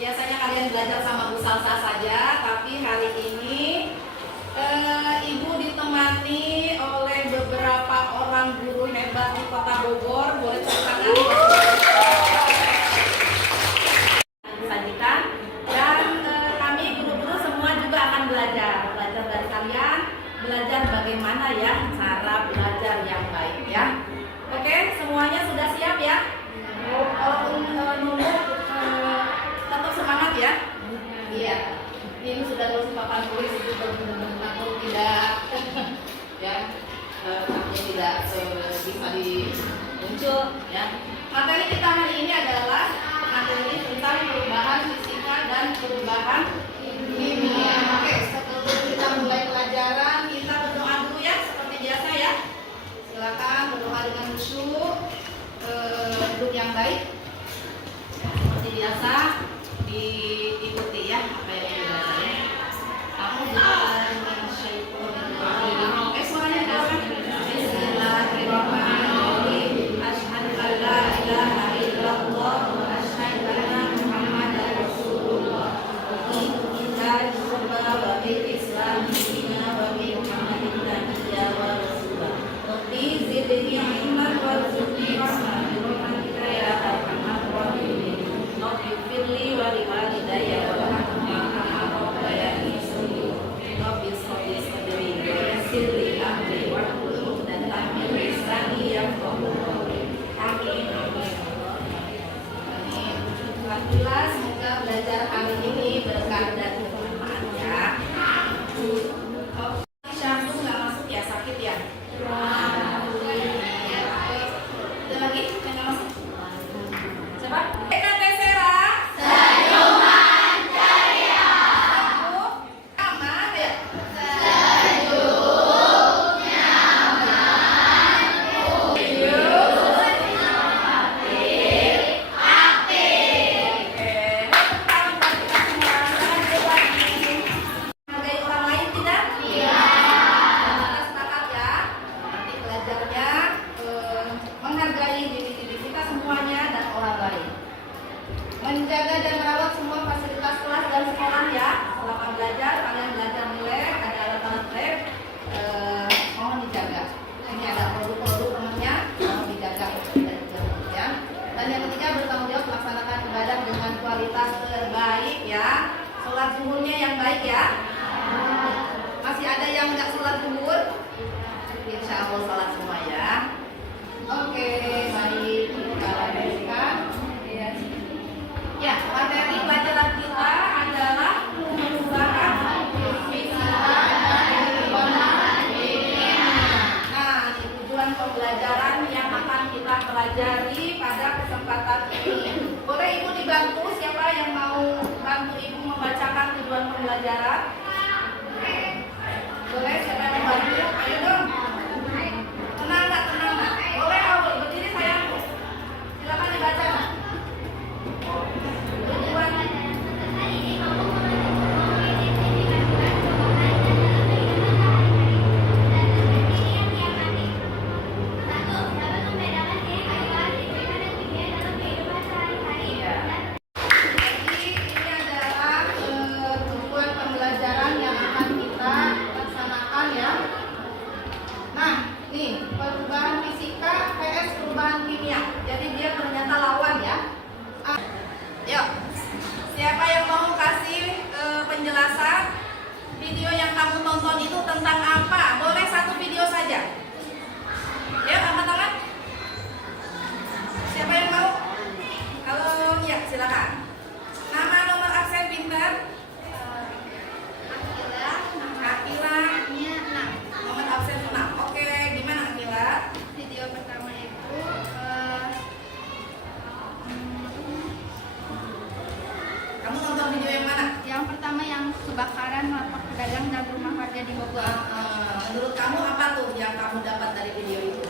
Biasanya kalian belajar sama Bu Salsa saja, tapi hari ini Ibu ditemani oleh beberapa orang guru hebat di Kota Bogor. Boleh tepuk tangan. Disajikan dan kami guru-guru semua juga akan belajar dari kalian, belajar bagaimana ya cara belajar yang baik ya. Oke, semuanya sudah siap ya? Walaupun nunggu tetap semangat ya. Iya. Ini sudah lulus papan tulis itu takut tidak ya, takutnya tidak bisa muncul ya. Materi kita hari ini adalah materi tentang perubahan fisika dan perubahan kimia. Oke, sebelum kita mulai pelajaran kita berdoa dulu ya seperti biasa ya. Silakan berdoa dengan khusyuk, duduk yang baik seperti biasa, diikuti ya apa yang dibaca ya. Aku suaranya jauh. Bismillahirrahmanirrahim. Asyhadu an la ilaha illallah wa asyhadu anna Muhammadar Rasulullah. Kita coba wa bil Islam dina wa bil Muhammadin nabiyya wa rasulah. Rabbi zidni ilman warzuqni rahmatan ya arhamar rahimin. Rabbi firli wa liwalidayya wa rahmah kama rabbayani shaghira. Rabbi sholli sadri wa yassir li amri wahlul 'uqdatam min lisani yafqahu qawli. Amin. Alhamdulillah, semoga belajar hari ini berkah dan bermanfaat ya. Syahdu nggak masuk ya, sakit ya? Ada lagi yang nggak masuk? Coba. Menjaga dan merawat semua fasilitas kelas dan sekolah ya. Selama belajar, kalian belajar di lab, ada alat-alat lab, mohon dijaga. Ini ada produk-produk temannya, mohon dijaga ya. Dan yang ketiga, bertanggung jawab melaksanakan ibadah dengan kualitas terbaik ya. Sholat zuhurnya yang baik ya. Masih ada yang nggak sholat zuhur? Insya Allah sholat semua ya. Oke, baik, kita lanjutkan. Ya, materi pelajaran kita adalah perubahan fisika dan perubahan kimia. Nah, ini tujuan pembelajaran yang akan kita pelajari pada kesempatan ini. Boleh Ibu dibantu? Siapa yang mau bantu Ibu membacakan tujuan pembelajaran? Boleh, siapa yang mau bantu? Ayo dong. Tenang nggak? Boleh, Aul. Berdiri sayangku. Silakan dibaca. Perubahan fisika vs perubahan kimia. Jadi dia ternyata lawan ya. Yuk, siapa yang mau kasih penjelasan video yang kamu tonton itu tentang apa? Boleh satu video saja. Ya, angkat tangan. Siapa yang mau? Kalau ya, silakan. Nama, nomor absen pintar. Akila. Nomor absen 6. Oke, gimana Akila? Video pertama itu kamu nonton video yang mana? yang pertama yang kebakaran lapak pedagang dan rumah warga di Bogor. Menurut kamu apa tuh yang kamu dapat dari video itu?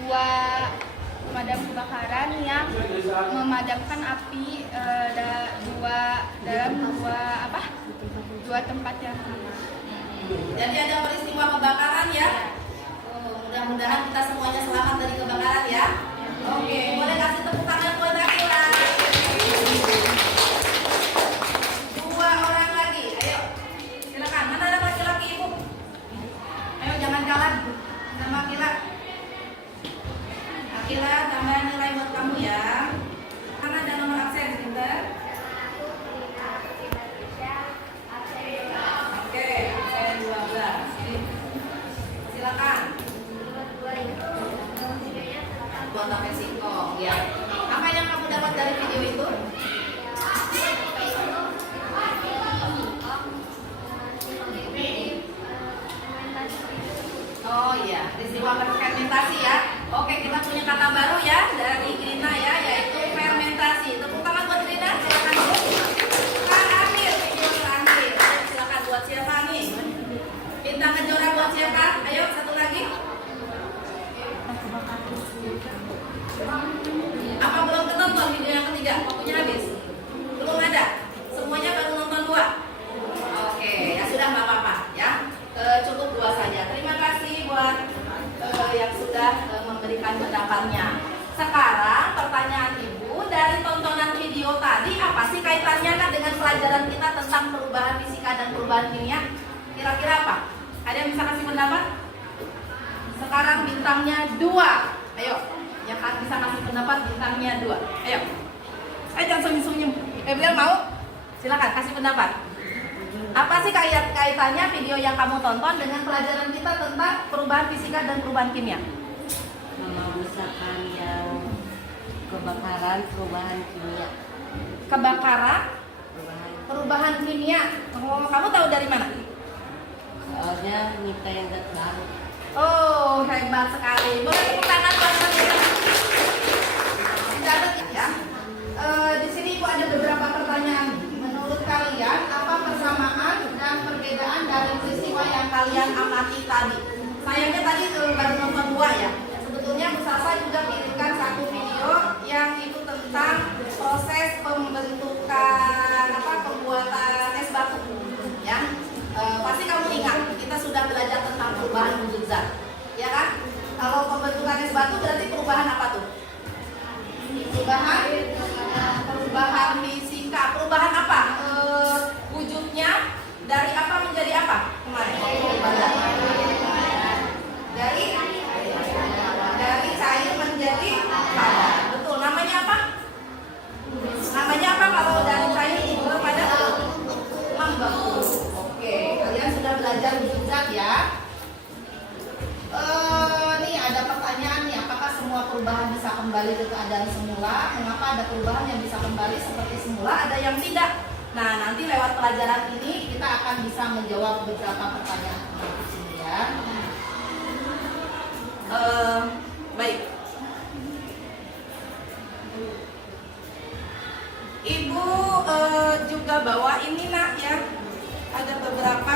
Dua pemadam kebakaran yang memadamkan api dalam dua tempat yang sama. Jadi ada peristiwa kebakaran ya? Mudah-mudahan kita semuanya selamat dari kebakaran ya. Oke, boleh kasih tepuk tangan buat Akila. perubahan kimia? Kira-kira apa? Ada yang bisa kasih pendapat? Sekarang bintangnya 2. Ayo, yang bisa kasih pendapat bintangnya 2. Ayo. Ayo jangan senyum-senyum. Beliau mau? Silakan kasih pendapat. Apa sih kaitannya video yang kamu tonton dengan pelajaran kita tentang perubahan fisika dan perubahan kimia? Misalkan yang kebakaran, perubahan kimia. Kebakaran, perubahan kimia. Oh, kamu tahu dari mana? Soalnya Nita yang baru. Oh, hebat sekali. Boleh tepuk tangan buat Nita. Dicatat ya. Di sini Ibu ada beberapa pertanyaan. Menurut kalian, apa persamaan dan perbedaan dari peristiwa yang kalian amati tadi? Sayangnya tadi baru nonton 2 ya. Sebetulnya Bu Sasa juga kirimkan satu video yang itu tentang proses pembentukan pembuatan es batu. Ya, pasti kamu ingat kita sudah belajar tentang perubahan wujud zat, ya kan? Kalau pembentukan es batu berarti perubahan apa tuh? Perubahan fisika. Perubahan apa? Wujudnya dari apa menjadi apa kemarin? Dari cair menjadi padat. Betul. Namanya apa? Namanya apa kalau dari cair diubah pada membeku? Oke, kalian sudah belajar wujud zat ya. Nih ada pertanyaan nih, apakah semua perubahan bisa kembali ke keadaan semula? Mengapa ada perubahan yang bisa kembali seperti semula, ada yang tidak? Nah, nanti lewat pelajaran ini kita akan bisa menjawab beberapa pertanyaan di sini ya. Baik. Ibu juga bawa ini nak ya. Ada beberapa,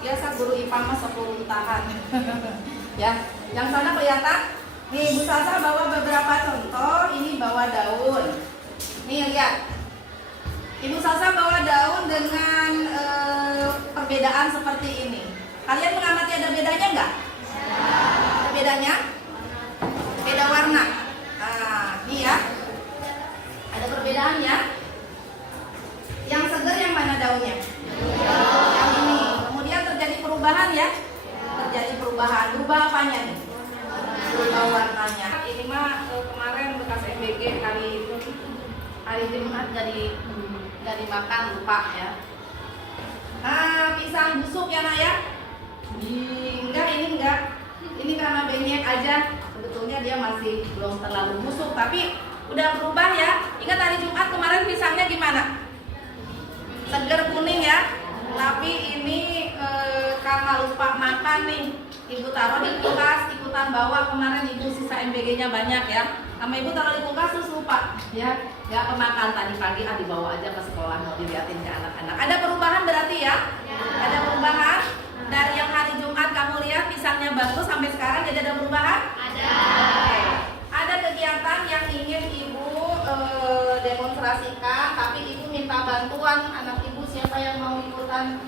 biasa guru IPA mah 10 tahan. Ya, yang sana kelihatan. Nih Bu Sasa bawa beberapa contoh. Ini bawa daun. Nih lihat. Ibu Sasa bawa daun dengan perbedaan seperti ini. Kalian mengamati ada bedanya enggak? Ada bedanya? Beda warna. Nah, ini ya. Ada perbedaannya. Yang segar yang mana daunnya? Yang ini. Kemudian terjadi perubahan ya. Terjadi perubahan. Berubah apanya nih? Berubah warnanya. Ini mah kemarin bekas MBG hari Jumat dari makan lupa ya. Pisang busuk ya nak ya? Enggak, ini enggak. Ini karena benyek aja. Sebetulnya dia masih belum terlalu busuk, tapi udah berubah ya. Ingat hari Jumat kemarin pisangnya gimana? Seger kuning ya. Tapi ini karena lupa makan nih, Ibu taruh di kulkas, ikutan bawa kemarin Ibu sisa MBG-nya banyak ya. Sama Ibu taruh di kulkas terus lupa ya. Gak kemakan tadi pagi, dibawa aja ke sekolah mau diliatin ke anak-anak. Ada perubahan berarti ya? Ada perubahan? Dari yang hari Jumat kamu lihat pisangnya bagus sampai sekarang jadi ada perubahan? Ada. Oke. Ada kegiatan yang ingin Ibu demonstrasikan, tapi Ibu minta bantuan anak Ibu, siapa yang mau ikutan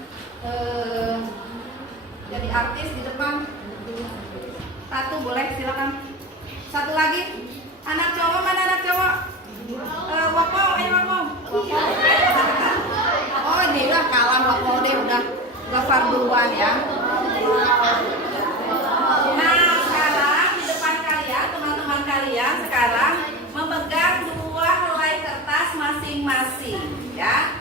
jadi artis di depan? Satu boleh, silakan. Satu lagi. Anak cowok mana anak cowok? Wako, ayo Wako. Oh, ini udah kalah Wako deh, udah gafar duluan ya. Nah, sekarang di depan kalian, teman-teman kalian sekarang memegang 2 helai kertas masing-masing ya.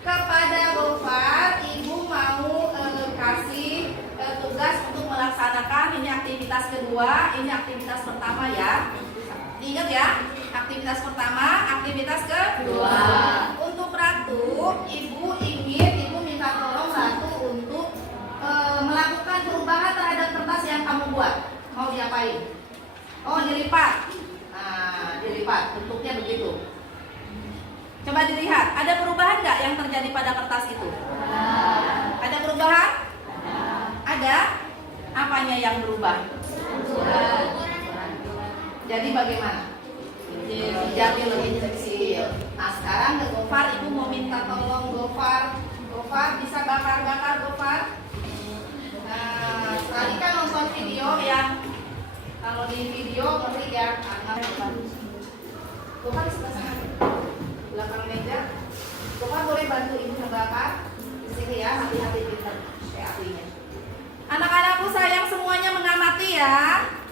Kepada Gofar, Ibu mau kasih tugas untuk melaksanakan. Ini aktivitas kedua, ini aktivitas pertama ya. Ingat ya, aktivitas pertama, aktivitas kedua. Untuk Ratu, Ibu minta tolong Ratu untuk melakukan perubahan terhadap kertas yang kamu buat. Mau diapain? Oh, dilipat. Nah, dilipat, bentuknya begitu. Coba dilihat, ada perubahan nggak yang terjadi pada kertas itu? Ada perubahan? Ada? Apanya yang berubah? Jadi bagaimana? Jadi lebih kecil. Nah, sekarang ke Gofar, Ibu mau minta tolong Gofar. Gofar bisa bakar-bakar Gofar. Nah, tadi kan nonton video ya. Kalau di video ngeri ya, karena Gofar di sebelah sana, belakang meja. Gofar boleh bantu Ibu membakar di sini ya.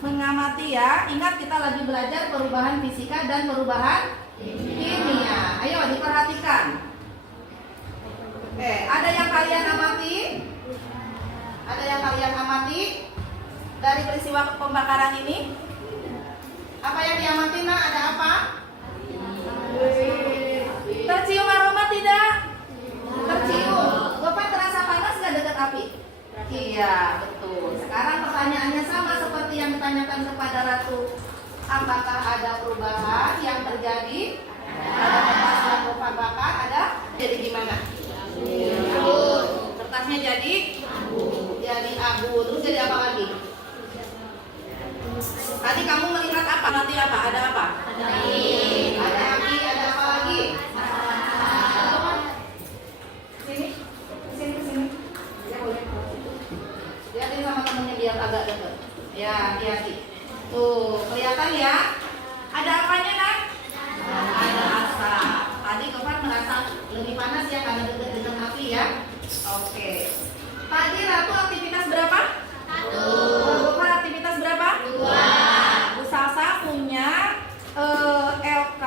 mengamati ya. Ingat kita lagi belajar perubahan fisika dan perubahan kimia. Ayo diperhatikan. Ada yang kalian amati? Ada yang kalian amati dari peristiwa pembakaran ini? Apa yang diamati, nak? Ada apa? Tercium aroma tidak? Tercium. Bapak terasa panas nggak dekat api? Iya, betul. Sekarang pertanyaannya sama seperti yang ditanyakan kepada Ratu. Apakah ada perubahan yang terjadi? Ada kertas yang bapak bakar, ada? Jadi gimana? Abu. Kertasnya jadi? Jadi abu. Terus jadi apa lagi? Tadi kamu melihat apa? Nanti apa? Ada apa? Ada api. Ada apa lagi? Sini. Ya boleh. Lihatin sama temennya biar agak dekat. Ya, hati-hati. Tuh, kelihatan ya? Ada apanya, nak? Ada asap. Tadi Gofar merasa lebih panas ya karena dekat dengan api ya. Oke. Tadi Ratu aktivitas berapa? 1. Gofar aktivitas berapa? 2. Bu Salsa punya LK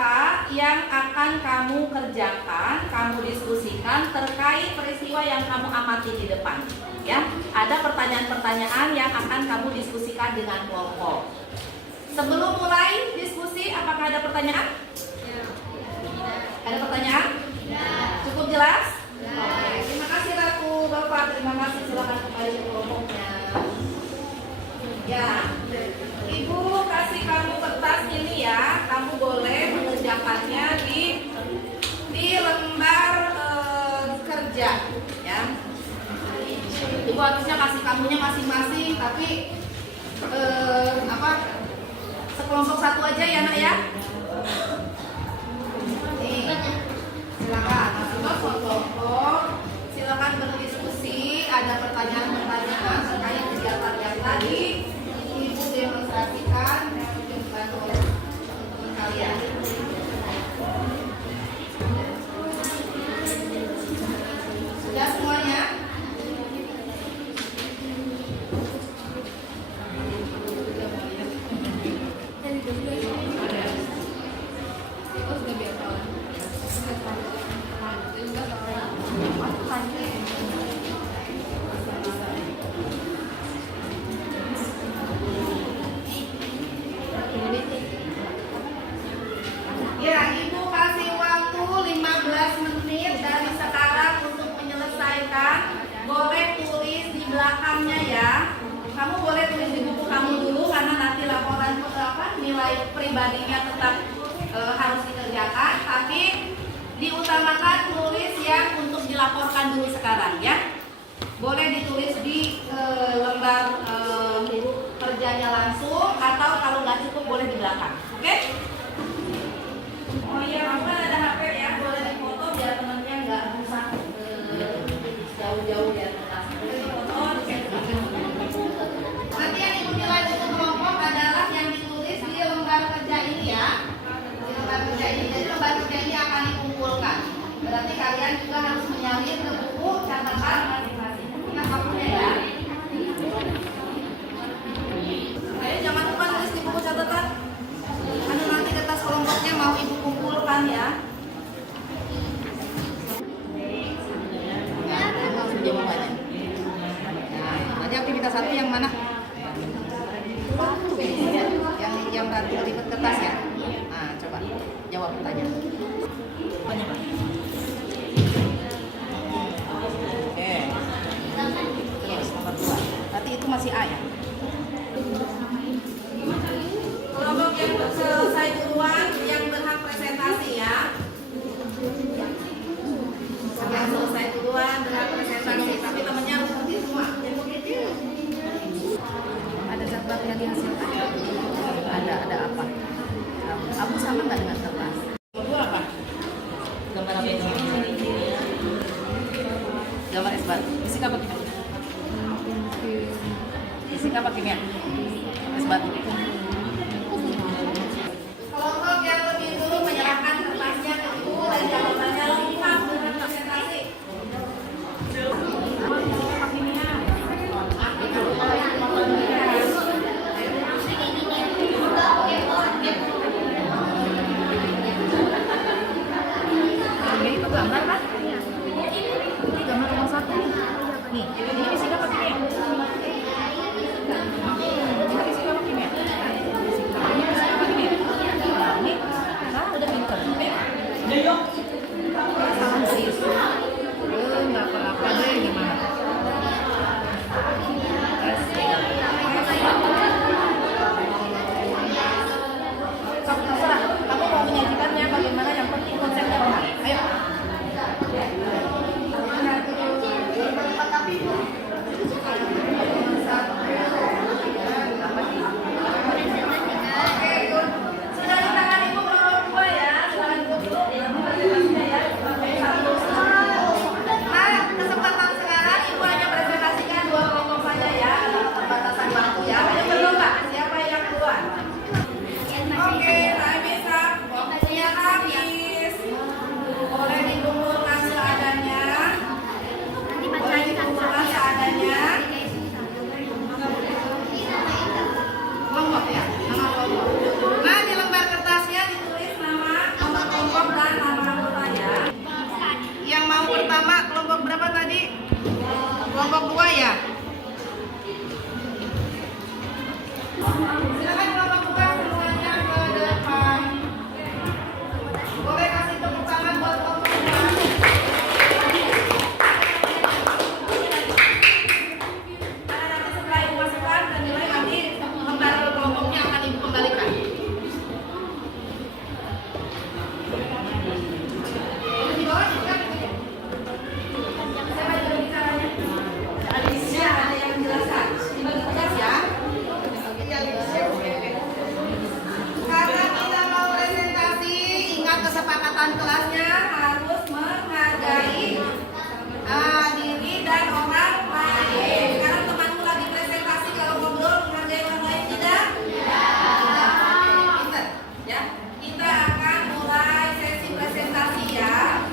yang akan kamu kerjakan, kamu diskusikan terkait peristiwa yang kamu amati di depan. Ya, ada pertanyaan-pertanyaan yang akan kamu diskusikan dengan kelompok. Sebelum mulai diskusi, apakah ada pertanyaan? Ada pertanyaan? Cukup jelas? Oke, terima kasih Ratu, Bapak, terima kasih. Silakan kembali ke kelompoknya. Ya, Ibu kasih kamu kertas ini ya. Kamu boleh mengerjakannya di lembar kerja, ya. Ibu harusnya kasih kamunya masing-masing, tapi sekelompok satu aja ya, nak ya. Nih, silakan masuk kelompok. Silakan berdiskusi. Ada pertanyaan-pertanyaan terkait kegiatan yang tadi Ibu demonstrasikan dan dibantu oleh teman-teman kalian. Sudah semuanya? Ya, Ibu kasih waktu 15 menit dari sekarang untuk menyelesaikan. Boleh tulis di belakangnya ya. Kamu boleh tulis di buku kamu dulu karena nanti laporan nilai pribadinya tetap harus dikerjakan. Tapi diutamakan tulis yang untuk dilaporkan dulu sekarang ya. Boleh ditulis di lembar kerjanya langsung atau kalau nggak cukup boleh di belakang. Oke? Oh iya, kamu kan ada HP ya, boleh difoto biar temannya nggak rusak jauh-jauh ya. Nanti yang Ibu nilai untuk kelompok adalah yang ditulis di lembar kerja ini ya. Di lembar kerja ini, jadi lembar kerja ini akan dikumpulkan. Berarti kalian juga harus menyalin ke buku catatan masing-masing. Ingat waktunya ya. Ayo jangan lupa tulis di buku catatan. Nanti kertas kelompoknya mau Ibu kumpulkan ya. Jawabannya. Nah, berarti aktivitas 1 yang mana? Yang Ratu lipat kertas ya. Nah, coba jawab pertanyaan. Oke. Terus nomor 2. Berarti itu masih A ya. Kelompok yang selesai duluan yang berhak presentasi ya. Yang selesai duluan berhak presentasi, tapi temennya harus ngerti semua. Ada zat baku yang dihasilkan? Ada apa? Abu sama nggak dengan kertas? Nomor 2 apa? Gambar apa ini? Gambar es batu. Fisika apa kimia? Fisika apa kimia? Es batu. Kelompok yang lebih dulu menyerahkan kertasnya ke Ibu dan jawabannya lengkap dengan presentasi. Kimia. Nih, ini fisika apa kimia? Ini fisika apa kimia? Fisika. Ini fisika apa kimia? Nah, ini sekarang udah pinter. Oke? Salah sih. Nggak apa-apa deh, gimana? Terserah, kamu mau menyajikannya bagaimana, yang penting konsepnya benar. Ayo. Silakan tangan ibu nomor 2 ya. Silakan duduk. Nah, kesempatan sekarang ibu hanya presentasikan 2 kelompok saja ya. Batasan waktu ya. Ayo berlomba. Siapa yang duluan? Oke, time is up. Waktunya habis. Boleh dikumpulkan seadanya. Boleh dikumpulkan seadanya. Kelompok ya, nama kelompok. Nah, di lembar kertasnya ditulis nama kelompok dan nama anggota ya. Yang mau pertama kelompok berapa tadi? Kelompok 2 ya. Silakan kelompok 2 semuanya ke depan. Boleh kasih tepuk tangan buat kelompok 2. Karena nanti setelah ibu masukkan dan nilai nanti lembar kelompoknya akan ibu kembalikan. Di bawah juga. Siapa yang juru bicaranya? Alicia, ada yang menjelaskan. Dibagi tugas ya. Karena kita mau presentasi, ingat kesepakatan kelasnya harus menghargai diri dan orang lain. Sekarang temanmu lagi presentasi, kalau ngobrol menghargai orang lain tidak? Pinter, ya. Kita akan mulai sesi presentasi ya.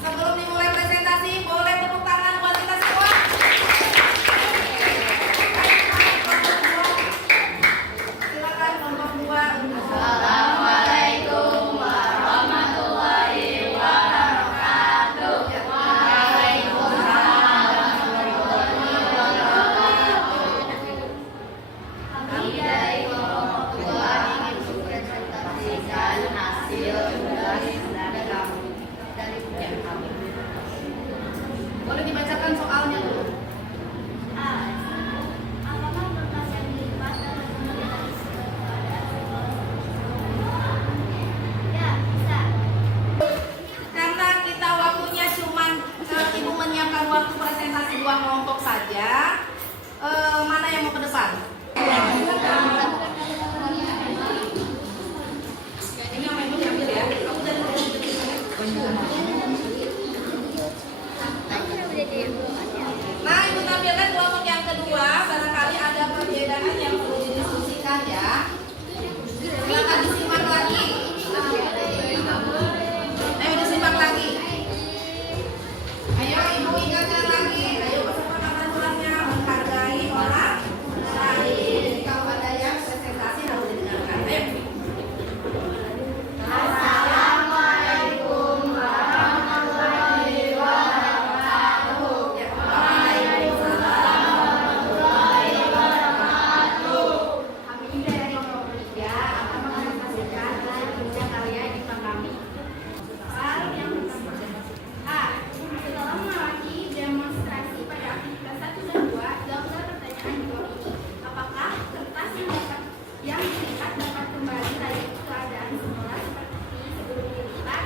Sebelum dimulai presentasi, boleh tepuk tangan buat kita semua. Silakan kelompok 2. Assalamualaikum warahmatullahi wabarakatuh. Waalaikumsalam warahmatullahi wabarakatuh. Kami dari kelompok 2 ingin mempresentasikan hasil tugas dari kami. Dari ujian kami. Boleh dibacakan soalnya dulu. Apakah berkas yang dilipat dapat memiliki keadaan Ya, bisa. Karena kita waktunya cuman ibu menyiapkan waktu presentasi 2 kelompok saja. Mana yang mau ke depan? Ini yang ibu ambil ya. Kamu dari Nah, ibu tampilkan kelompok yang kedua. Barangkali ada perbedaan yang perlu didiskusikan ya. Silakan disimak lagi. Ayo disimak lagi. Ayo ibu ingatkan lagi. Ayo kesepakatan kelasnya menghargai orang lain. Jadi kalau ada yang presentasi harus didengarkan. Ayo. Assalamualaikum warahmatullahi wabarakatuh. Ya, waalaikumsalam warahmatullahi wabarakatuh. Kami dari kelompok 3 akan mempresentasikan hasil kerja karya di kami. Hal yang pertama. Setelah melewati demonstrasi pada aktivitas 1 dan 2, jawablah pertanyaan di bawah ini. Apakah kertas yang dilipat dapat kembali lagi ke keadaan semula seperti sebelum dilipat?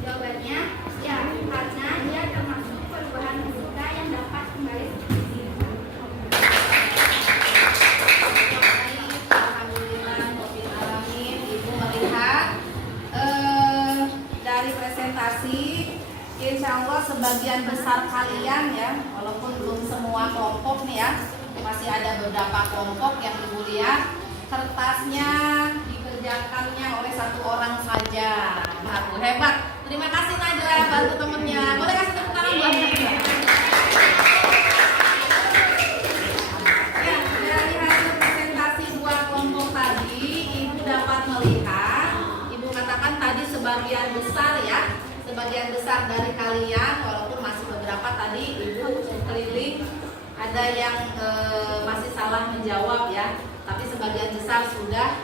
Jawabannya ya, karena dia termasuk perubahan fisika yang dapat kembali seperti dilipat. Alhamdulillah, Rabbil Alamin. Ibu melihat dari presentasi, insya Allah sebagian besar kalian ya, walaupun belum semua kelompok nih ya, masih ada beberapa kelompok yang ibu lihat kertasnya dikerjakannya oleh 1 orang saja. Hebat. Terima kasih Najla, bantu temennya. Boleh kasih tepuk tangan buat Najla. Ya, dari hasil presentasi 2 kelompok tadi, ibu dapat melihat, ibu katakan tadi sebagian besar ya, sebagian besar dari kalian, walaupun masih beberapa beberapa tadi ibu keliling, ada yang masih salah menjawab ya, tapi sebagian besar sudah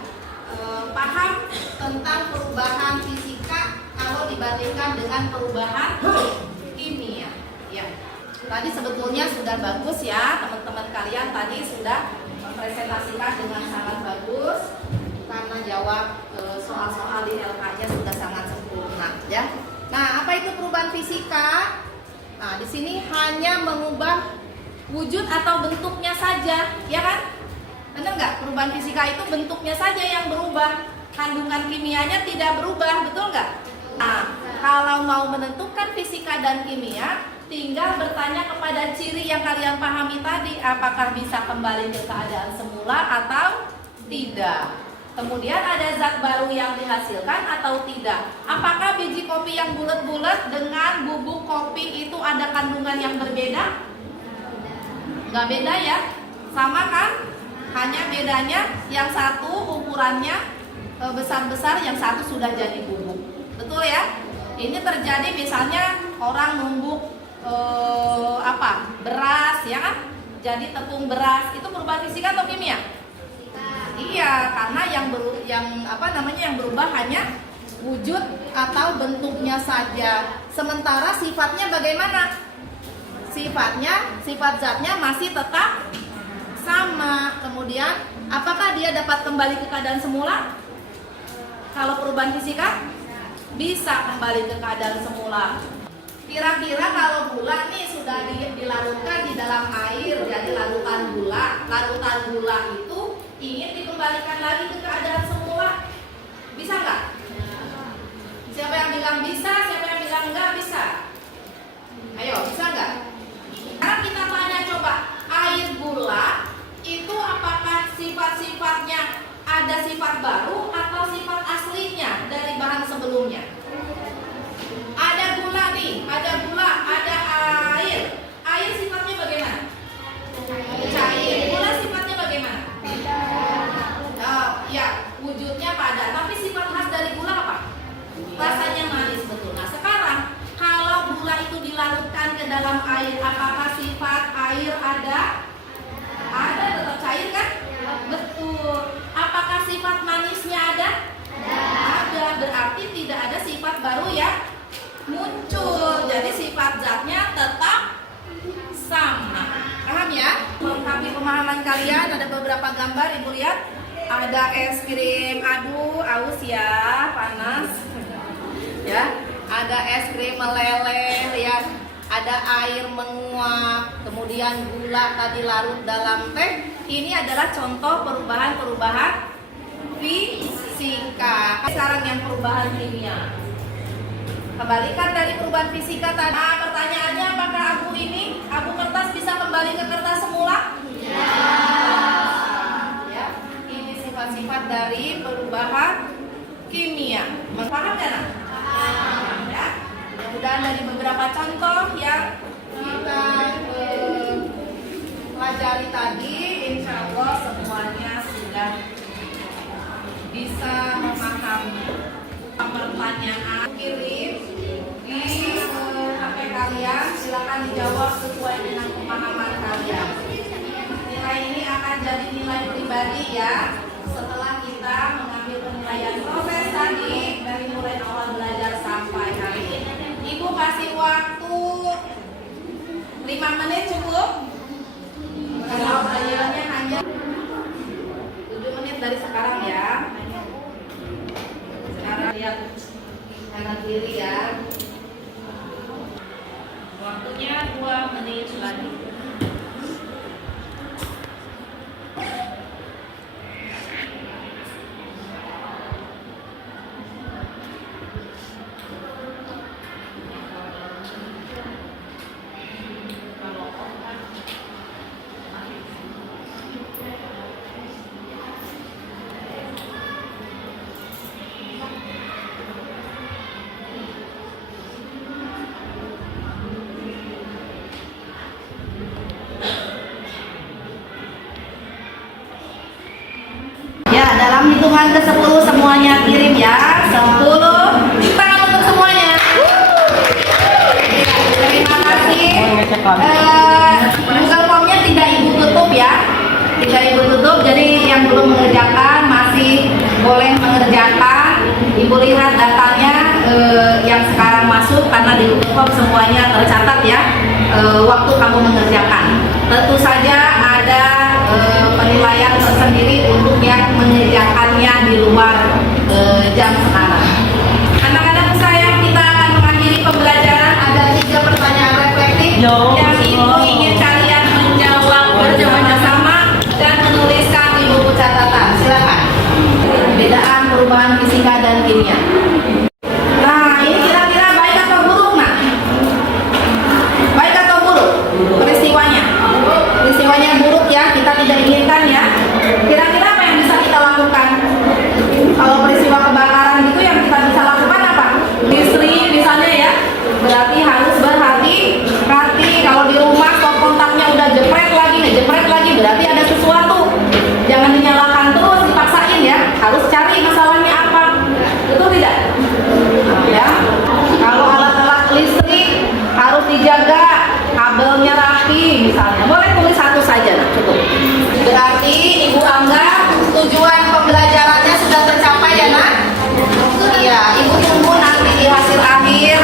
paham tentang perubahan fisika kalau dibandingkan dengan perubahan kimia. Ya, tadi sebetulnya sudah bagus ya, teman-teman kalian tadi sudah mempresentasikan dengan sangat bagus karena jawab soal-soal di LK-nya sudah sangat sempurna ya. Nah, apa itu perubahan fisika? Nah, di sini hanya mengubah wujud atau bentuknya saja, ya kan? Benar nggak? Perubahan fisika itu bentuknya saja yang berubah, kandungan kimianya tidak berubah, betul nggak? Nah, kalau mau menentukan fisika dan kimia, tinggal bertanya kepada ciri yang kalian pahami tadi, apakah bisa kembali ke keadaan semula atau tidak. Kemudian ada zat baru yang dihasilkan atau tidak. Apakah biji kopi yang bulat-bulat dengan bubuk kopi itu ada kandungan yang berbeda? Nggak beda ya, sama kan? Hanya bedanya yang satu ukurannya besar-besar, yang satu sudah jadi bubuk. Betul ya? Ini terjadi misalnya orang numbuk beras ya kan? Jadi tepung beras, itu perubahan fisika atau kimia? Iya, karena yang berubah hanya wujud atau bentuknya saja. Sementara sifatnya bagaimana? Sifat zatnya masih tetap sama. Kemudian, apakah dia dapat kembali ke keadaan semula? Kalau perubahan fisika bisa kembali ke keadaan semula. Kira-kira kalau gula nih sudah dilarutkan di dalam air, jadi larutan gula itu ingin dikembalikan lagi ke keadaan semula, bisa nggak? Siapa yang bilang bisa? Siapa yang bilang nggak bisa? Ayo, bisa nggak? Sekarang kita tanya coba, air gula itu apakah sifat-sifatnya ada sifat baru atau sifat aslinya dari bahan sebelumnya? Ada gula nih, ada air. Air sifatnya bagaimana? Cair. Gula sifatnya bagaimana? Ya, wujudnya padat. Tapi sifat khas dari gula apa? Rasanya manis, betul. Nah, sekarang kalau gula itu dilarutkan ke dalam air, apakah sifat air ada? Ada, tetap cair kan? Betul. Apakah sifat manisnya ada? Ada. Berarti tidak ada sifat baru yang muncul. Jadi sifat zatnya tetap sama. Paham ya? Melengkapi pemahaman kalian, ada beberapa gambar, Ibu lihat. Ada es krim, aduh, aus ya, panas. Ya, ada es krim meleleh, lihat. Ada air menguap, kemudian gula tadi larut dalam teh. Ini adalah contoh perubahan-perubahan fisika. Sekarang yang perubahan kimia. Kembalikan dari perubahan fisika tadi. Nah, pertanyaannya, apakah abu kertas bisa kembali ke kertas semula? Ya. Ini sifat-sifat dari perubahan kimia. Paham nggak? Paham ya. Mudah-mudahan dari beberapa contoh yang kita pelajari tadi, insya Allah semuanya sudah bisa memahami. Pertanyaan kirim di HP kalian, silakan dijawab sesuai dengan pemahaman kalian. Nilai ini akan jadi nilai pribadi ya, setelah kita mengambil penilaian proses tadi dari mulai awal belajar sampai hari ini. Ibu kasih waktu 5 menit cukup. Kalau belajarnya hanya 7 menit dari sekarang ya. Sekarang lihat kanan kiri ya. Waktunya 2 menit lagi. Ya, dalam hitungan ke-10 semuanya kirim ya. 10. Tangan untuk semuanya. Terima kasih. Google Form-nya tidak Ibu tutup ya. Tidak Ibu tutup, jadi yang belum mengerjakan masih boleh mengerjakan. Ibu lihat datanya yang sekarang masuk karena di Google Form semuanya tercatat ya. Waktu kamu mengerjakan. Tentu saja ada penilaian tersendiri untuk yang mengerjakannya di luar jam sekarang. Anak-anak sayang, kita akan mengakhiri pembelajaran. Ada 3 pertanyaan reflektif yang Ibu ingin kalian menjawab bersama-sama dan menuliskan di buku catatan. Silakan. Perbedaan perubahan fisika dan kimia. Nah, ini kira-kira baik atau buruk, nak? Baik atau buruk? Peristiwanya. Peristiwanya buruk ya, kita tidak inginkan ya. Kira-kira apa yang bisa kita lakukan? Kalau peristiwa kebakaran gitu yang kita bisa lakukan apa? Listrik misalnya ya. Berarti harus berhati-hati. Kalau di rumah stop kontaknya udah jepret lagi, berarti ada sesuatu. Jangan dinyalakan terus, dipaksain ya. Harus cari masalahnya apa. Betul tidak? Ya. Kalau alat-alat listrik harus dijaga, kabelnya rapi misalnya. Boleh tulis 1 saja, nah, cukup. Berarti Ibu anggap tujuan pembelajarannya sudah tercapai ya, nak? Iya, Ibu tunggu nanti di hasil akhir